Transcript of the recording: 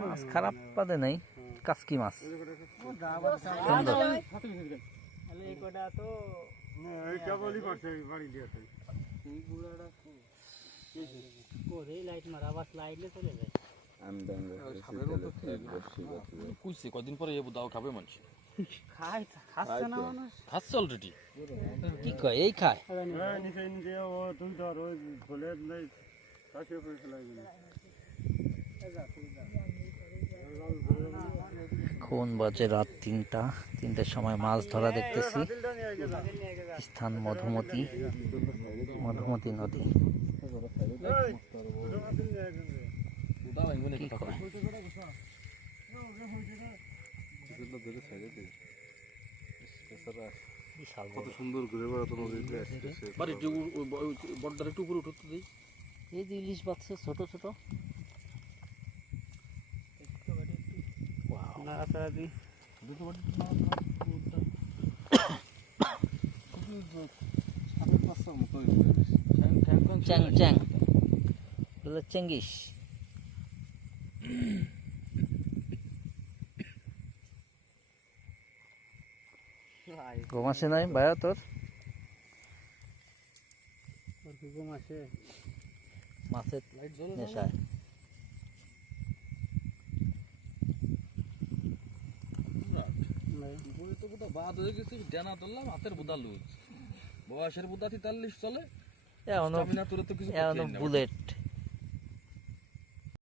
মাছ খারাপ পাতে নাই কাসকি মাছ কদিন পরে দাও খাবে মানুষ খাইতে খাচ্ছে অলরেডি কি কয় এই খায়? এখন বাজে রাত তিনটা তিনটার সময় মাছ ধরা দেখতেছি। স্থান মধুমতি মধুমতি নদী। কি কয়? বিশাল বড়। সুন্দর ঘুরে বেড়াতো নদীতে আসতেছে। বাড়ি একটু উপরে উঠতে দিই। এই যে ইলিশ বাচ্চা ছোট ছোট। চ্যাং চ্যাং। চেঙ্গিস। উপরে তো বোধা বাদ গেছে ডানা তুললাম হাতের লুজ। বয়সের বোধা তেতাল্লিশ চলে বুলেট